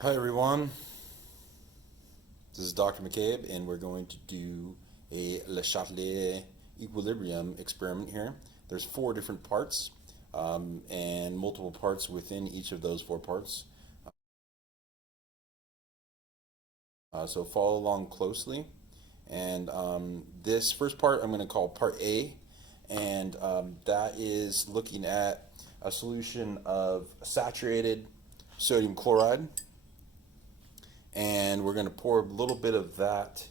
Hi everyone, this is Dr. McCabe and we're going to do a Le Chatelier equilibrium experiment here. There's four different parts and multiple parts within each of those four parts. So follow along closely. And this first part I'm going to call part A, and that is looking at a solution of saturated sodium chloride. And we're going to pour a little bit of that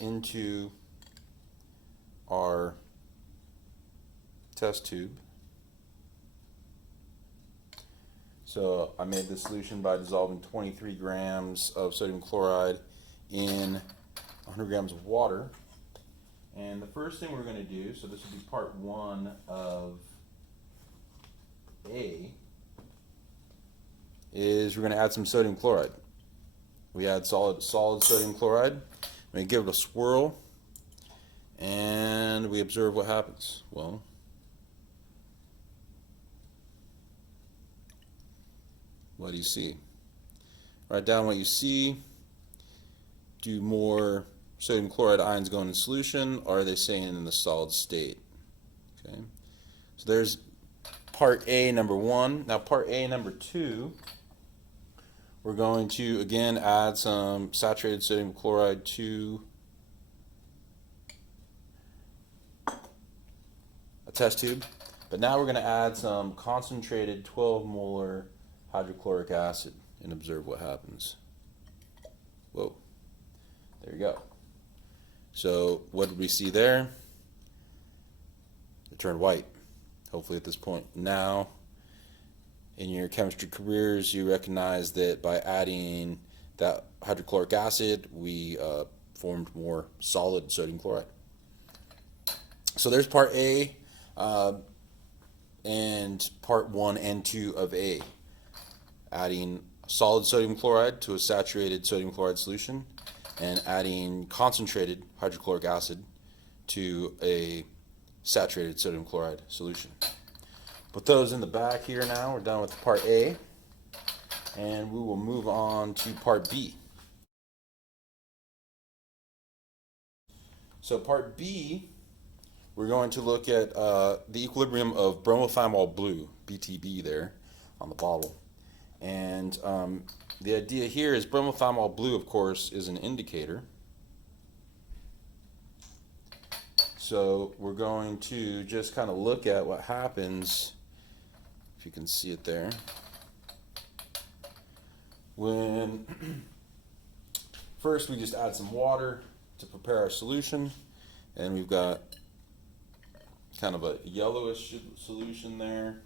into our test tube. So I made this solution by dissolving 23 grams of sodium chloride in 100 grams of water. And the first thing we're going to do, so this will be part one of A, is we're going to add some sodium chloride. We add solid sodium chloride. We give it a swirl, and we observe what happens. Well, what do you see? Write down what you see. Do more sodium chloride ions go in solution, or are they staying in the solid state? Okay. So there's part A, number one. Now part A, number two. We're going to again add some saturated sodium chloride to a test tube, but now we're going to add some concentrated 12 molar hydrochloric acid and observe what happens. Whoa, there you go. So what did we see there? It turned white, hopefully at this point. Now, in your chemistry careers, you recognize that by adding that hydrochloric acid, we formed more solid sodium chloride. So there's part A and part 1 and 2 of A. Adding solid sodium chloride to a saturated sodium chloride solution and adding concentrated hydrochloric acid to a saturated sodium chloride solution. Put those in the back here now. We're done with part A, and we will move on to part B. So part B, we're going to look at the equilibrium of bromothymol blue, BTB there on the bottle. And the idea here is bromothymol blue, of course, is an indicator. So we're going to just kind of look at what happens, if you can see it there, when first we just add some water to prepare our solution, and we've got kind of a yellowish solution there,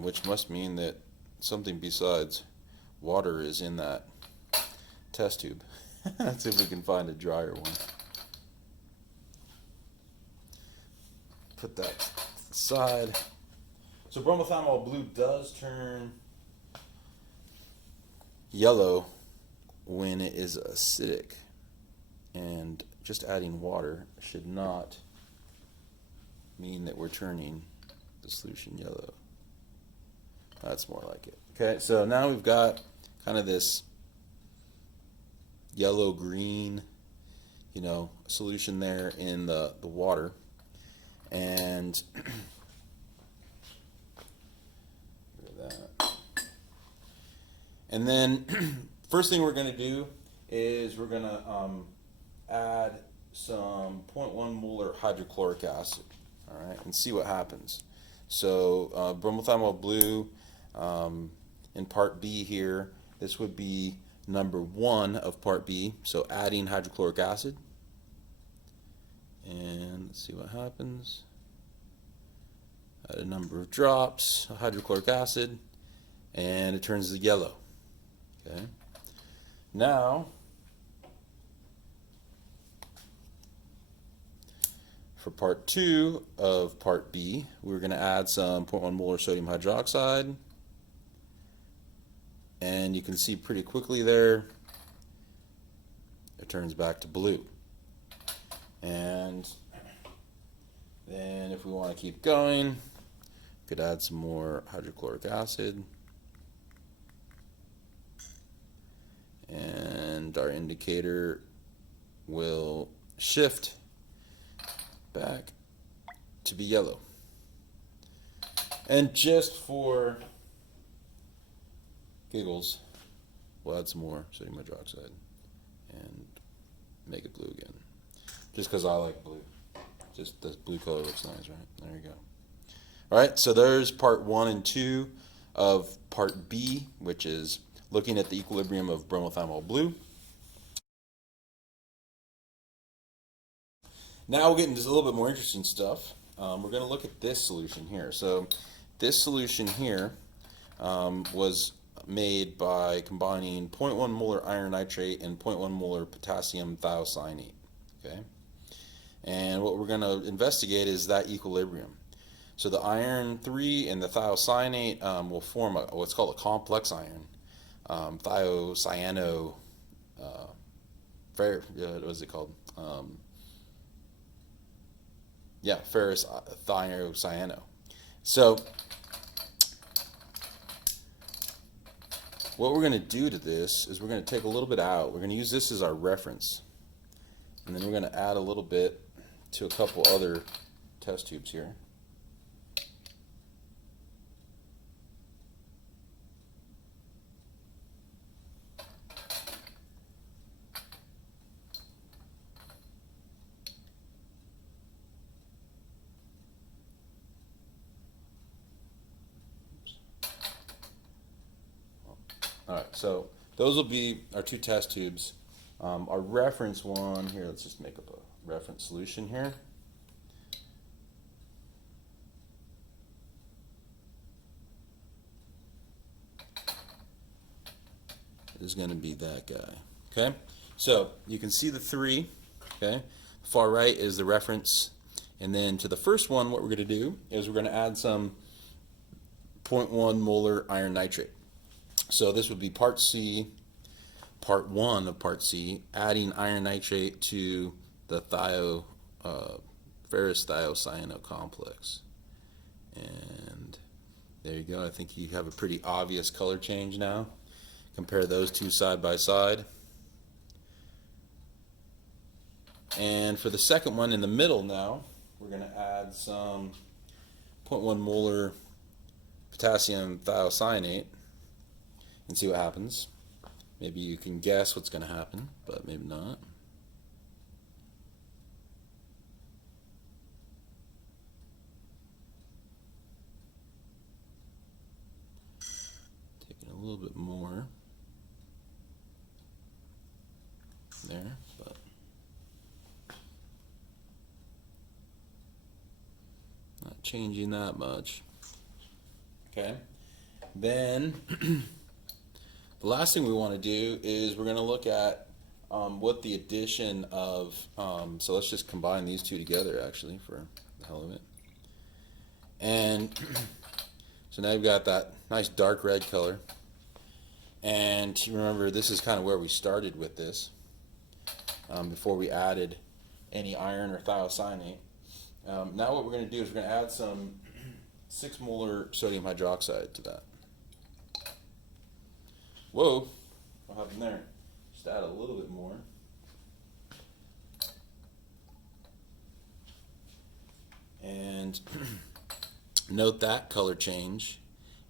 which must mean that something besides water is in that test tube. Let's see if we can find a drier one. Put that to the side. So bromothymol blue does turn yellow when it is acidic, and just adding water should not mean that we're turning the solution yellow. That's more like it. Okay, so now we've got kind of this yellow-green, solution there in the water. And then first thing we're going to do is we're going to add some 0.1 molar hydrochloric acid, all right, and see what happens. So bromothymol blue in part B here, this would be number 1 of part B, so adding hydrochloric acid. And let's see what happens. Add a number of drops of hydrochloric acid, and it turns yellow. Okay. Now, for part 2 of part B, we're going to add some 0.1 molar sodium hydroxide, and you can see pretty quickly there, it turns back to blue. And then if we want to keep going, we could add some more hydrochloric acid. and our indicator will shift back to be yellow. And just for giggles, we'll add some more sodium hydroxide and make it blue again. Just because I like blue. Just the blue color looks nice, right? There you go. All right, so there's part 1 and 2 of part B, which is looking at the equilibrium of bromothymol blue. Now we'll get into a little bit more interesting stuff. We're going to look at this solution here. So this solution here was made by combining 0.1 molar iron nitrate and 0.1 molar potassium thiocyanate. Okay, and what we're going to investigate is that equilibrium. So the iron 3 and the thiocyanate will form what's called a complex iron. Thiocyano, what is it called? Ferrous thiocyano. So what we're going to do to this is we're going to take a little bit out. We're going to use this as our reference. And then we're going to add a little bit to a couple other test tubes here. All right, so those will be our 2 test tubes. Our reference one here, let's just make up a reference solution here. Is going to be that guy. Okay, so you can see the 3. Okay, far right is the reference, and then to the first one, what we're going to do is we're going to add some 0.1 molar iron nitrate. So this would be part C, part 1 of part C, adding iron nitrate to the ferrous thiocyano complex. And there you go. I think you have a pretty obvious color change now. Compare those 2 side by side. And for the second one in the middle now, we're going to add some 0.1 molar potassium thiocyanate and see what happens. Maybe you can guess what's going to happen, but maybe not. Taking a little bit more there, but not changing that much. Okay, then the last thing we want to do is we're going to look at what the addition of, so let's just combine these 2 together actually for the hell of it. And so now you've got that nice dark red color. And remember, this is kind of where we started with this before we added any iron or thiocyanate. Now what we're going to do is we're going to add some 6 molar sodium hydroxide to that. Whoa, what happened there? Just add a little bit more. And note that color change.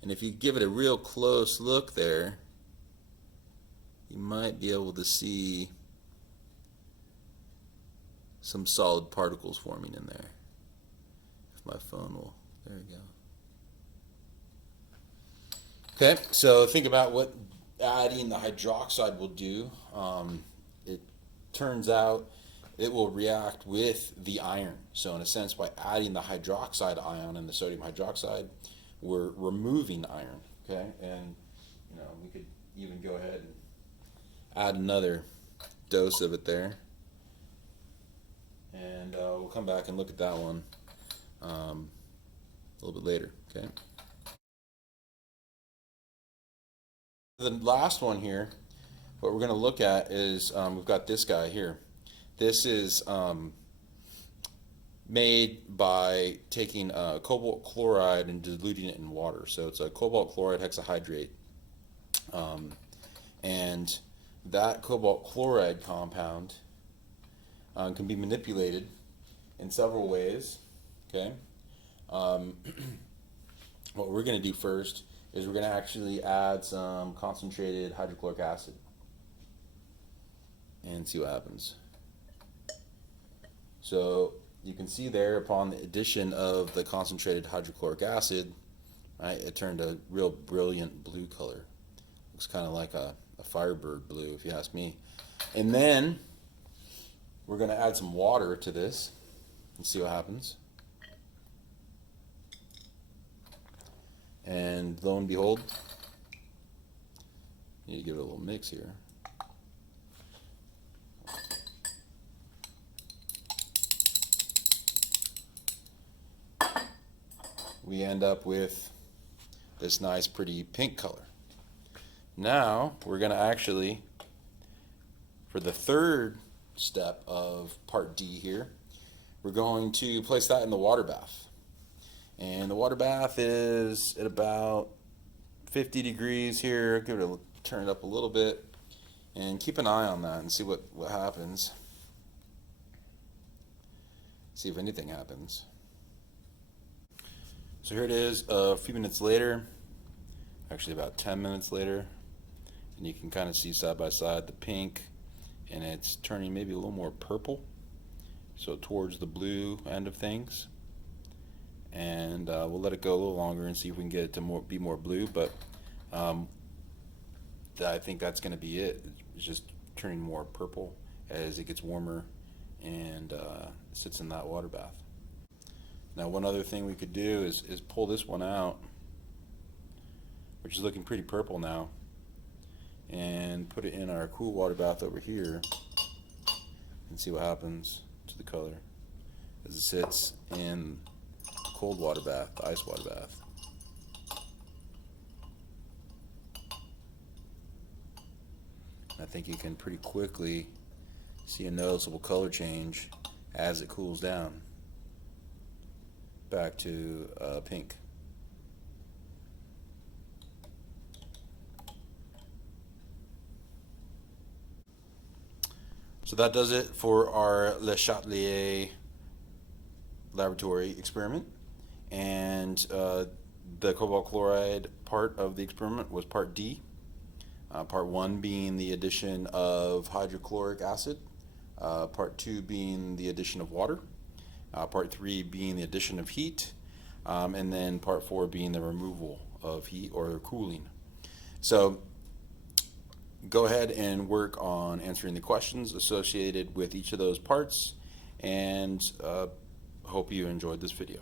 And if you give it a real close look there, you might be able to see some solid particles forming in there. If my phone will, there we go. Okay, so think about what adding the hydroxide will do. It turns out it will react with the iron. So in a sense, by adding the hydroxide ion and the sodium hydroxide, we're removing iron. Okay, and we could even go ahead and add another dose of it there, and we'll come back and look at that one a little bit later. Okay. The last one here, what we're going to look at is we've got this guy here. This is made by taking cobalt chloride and diluting it in water. So it's a cobalt chloride hexahydrate. And that cobalt chloride compound can be manipulated in several ways. Okay. What we're going to do first is we're going to actually add some concentrated hydrochloric acid and see what happens. So you can see there, upon the addition of the concentrated hydrochloric acid, right, it turned a real brilliant blue color. Looks kind of like a Firebird blue, if you ask me. And then we're going to add some water to this and see what happens. And lo and behold, you need to give it a little mix here. We end up with this nice pretty pink color. Now we're going to actually, for the third step of part D here, we're going to place that in the water bath. And the water bath is at about 50 degrees here. Give it a turn it up a little bit and keep an eye on that and see what happens. See if anything happens. So here it is a few minutes later, actually about 10 minutes later, and you can kind of see side by side the pink, and it's turning maybe a little more purple, so towards the blue end of things. And we'll let it go a little longer and see if we can get it to be more blue, but I think that's going to be it. It's just turning more purple as it gets warmer and sits in that water bath. Now, one other thing we could do is pull this one out, which is looking pretty purple now, and put it in our cool water bath over here and see what happens to the color as it sits in the cold water bath, the ice water bath. I think you can pretty quickly see a noticeable color change as it cools down back to pink. So that does it for our Le Chatelier laboratory experiment. And the cobalt chloride part of the experiment was part D. Part 1 being the addition of hydrochloric acid, part 2 being the addition of water, part 3 being the addition of heat, and then part 4 being the removal of heat or cooling. So go ahead and work on answering the questions associated with each of those parts, and hope you enjoyed this video.